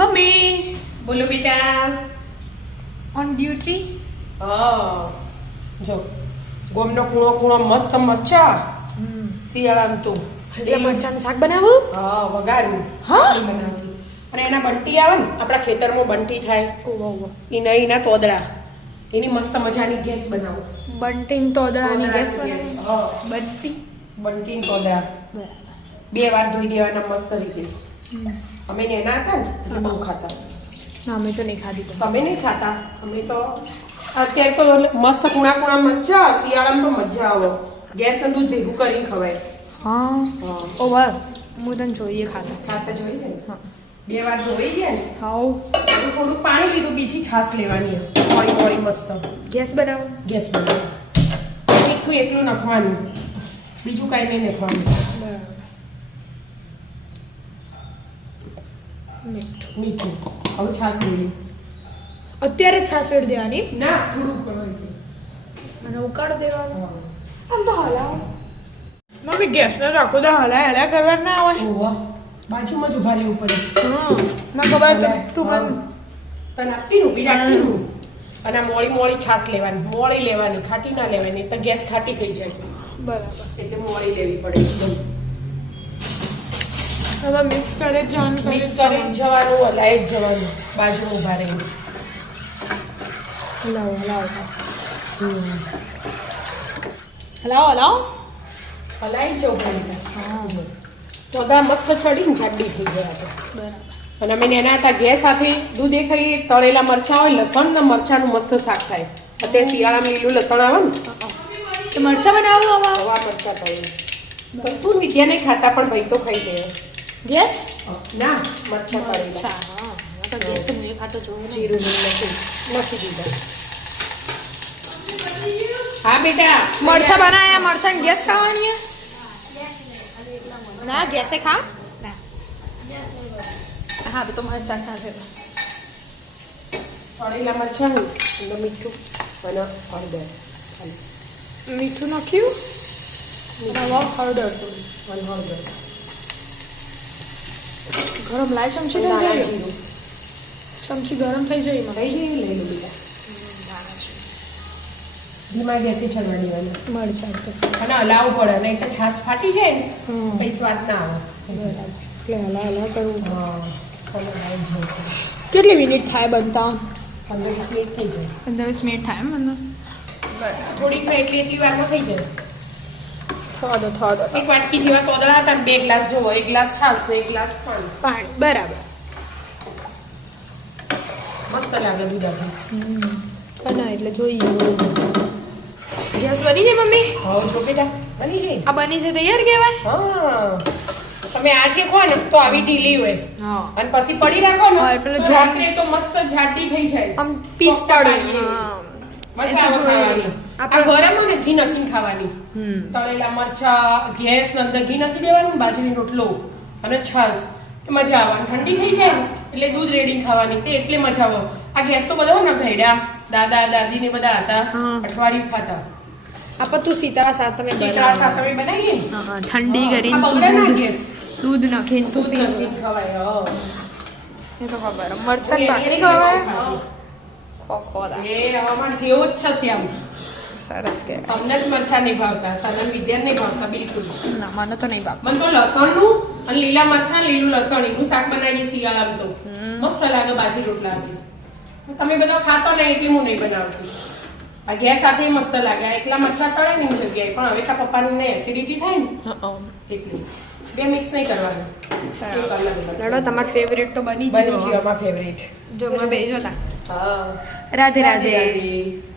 Mummy. બોલો બેટા. On duty હા. જો ગોમનો કૂણો કૂણો મસ્ત મરચા. શિયાળામાં તો. એ મરચાનું શાક બનાવું? હા વઘારું. હા? બનાવતી અને એના બંટી આવે ને આપણા ખેતરમાં બંટી થાય. એ નહીં એના તોદડા. એની મસ્ત મજાની ગેસ બનાવો. બંટીન તોદડાની ગેસ બંટી? બંટીન તોદડા. બે વાર ધોઈ દેવાના મસ્ત રીતે. અમે નેના હતા ને એટલે બહુ ખાતા. ના અમે તો નહીં ખાધી તમે નહીં ખાતા? અમે તો અત્યારે તો મસ્ત કુણા કુણા મજા શિયાળામાં તો મજા આવે. ગેસનું દૂધ ભેગું કરીને ખવાય. હા. ઓ વાહ. હું તને જોઈએ ખાતા. ખાતા જોઈએ હા. બે વાર ધોઈ છે ને હાઉ. થોડું થોડું પાણી લીધું બીજી છાશ લેવાની થોડી થોડી મસ્ત. ગેસ બનાવો. ગેસ બનાવો. મીઠું એકલું નાખવાનું. બીજું કાંઈ નહીં નાખવાનું. બરાબર. મીઠું હવે છાશ લેવી અત્યારે છાશ વેડ દેવાની? ના થોડું કરવાનું અને ઉકાળ દેવાનું? આમ તો હલાવો. મમ્મી ગેસને તો આખો દા હલાય હલાય કરવા ના આવે. બાજુમાં જ ઊભા રહેવું પડે. હા મને ખબર તું મને તને આપતી નું પીડા અને આ મોળી મોળી છાશ લેવાની મોળી લેવાની ખાટી ના લેવાની તો ગેસ ખાટી થઈ જાય. બરાબર. એટલે મોળી લેવી પડે. હવે મિક્સ કરે જાન મિક્સ કરી જ જવાનું હલાય જ જવાનું બાજુમાં ઊભા રહીને હલાવો હલાવો. હલાવો હલાવો. હલાય જ જવું પડે હા તો દા મસ્ત ચડીને જાડી થઈ ગયા તો બરાબર. અને અમે એના હતા ગેસ સાથે દૂધ એ ખાઈએ તળેલા મરચાં હોય લસણ ને મરચાંનું મસ્ત શાક થાય. અત્યારે શિયાળામાં લીલું લસણ આવે ને. તો મરચાં બનાવો હવે હવા મરચાં તળે તો તું વિદ્યાને ખાતા પણ ભાઈ તો ખાઈ લે. ગેસ ના મરચા અચ્છા હા. તો ગેસ તો મેં ખાતો જોઉં જીરું નથી નાખી નાખી દીધા. હા બેટા. મરચા બનાયા મરચા ગેસ ખાવાની? હે? ના ગેસે ખા ના. હા તો મરચા ખાશે તળેલા મરચાં હું એટલે મીઠું અને હળદર. મીઠું નાખ્યું? હળદર અને હળદર. ગરમ લાય ચમચી થઈ જાય ચમચી ગરમ થઈ જાય એમાં. થઈ જાય લઈ લો બીજા. ધીમા ગેસે ચડવાની દેવાનું મરચાં અને હલાવવું પડે નહીં તો છાશ ફાટી જાય ને. પછી સ્વાદ ના આવે. એટલે હલા હલા કરવું. કેટલી મિનિટ થાય બનતા? પંદર વીસ મિનિટ થઈ જાય. પંદર વીસ મિનિટ થાય મને. થોડીક એટલી એટલી વારમાં થઈ જાય. થવા દો થવા દો એક વાટકી જેવા કોદળા હતા બે ગ્લાસ જોવો એક ગ્લાસ છાશ ને એક ગ્લાસ પાણી. પાણી બરાબર. મસ્ત લાગે દૂધ આપી બનાય એટલે જોઈએ. ગેસ બની જાય મમ્મી? હવે જો બેટા. બની જાય. આ બની છે તૈયાર કહેવાય. હા. તમે આજે ખો ને તો આવી ઢીલી હોય. હા. અને પછી પડી રાખો ને હા, એટલે રાત્રે તો મસ્ત જાડી થઈ જાય. આમ પીસ પડે હા. મજા આવે. આ આપણે- ગરમ હોય ઘી નાખીને ખાવાની. તળેલા મરચા ગેસ અંદર ઘી નાખી દેવાનું બાજરીનો રોટલો અને છાશ. મજા આવવાની ઠંડી થઈ જાય એટલે દૂધ રેડી ખાવાની. તે એટલે મજા આવે. આ ગેસ તો બધા ને ઘરડા દાદા દાદી ને બધા હતા. અઠવાડિયું ખાતા. આપણે તું સીતારા સાત તમે બનાવીએ? ઠંડી કરીને બગડે ગેસ. દૂધ નાખીને દૂધ નાખીને ખવાય. એ તો ખબર. મરચાં ભાખરી ખવાય. ખો ખો એ હવામાન જેવો જ છે શ્યામ સરસ કે. તમને જ મરચા નહીં ભાવતા તને વિદ્યા નહીં ભાવતા બિલકુલ. ના મને તો નહીં ભાવતા. મને તો લસણનું અને લીલા મરચા લીલું લસણ એનું શાક બનાવીએ શિયાળામાં તો. મસ્ત લાગે બાજી રોટલા હતી તમે બધા ખાતા નહીં એટલે હું નહીં બનાવતી. આ ગેસ સાથે મસ્ત લાગે. આ એકલા મરચા તળે ને જગ્યાએ પણ હવે કા પપ્પાનું ને એસિડિટી થાય ને એટલે બે મિક્સ નહીં કરવાનું. લડો તમાર ફેવરેટ તો બની જ બની ગયો. છે અમાર ફેવરેટ જો બેસી જતા. હા. રાધે. રાધે રાધે.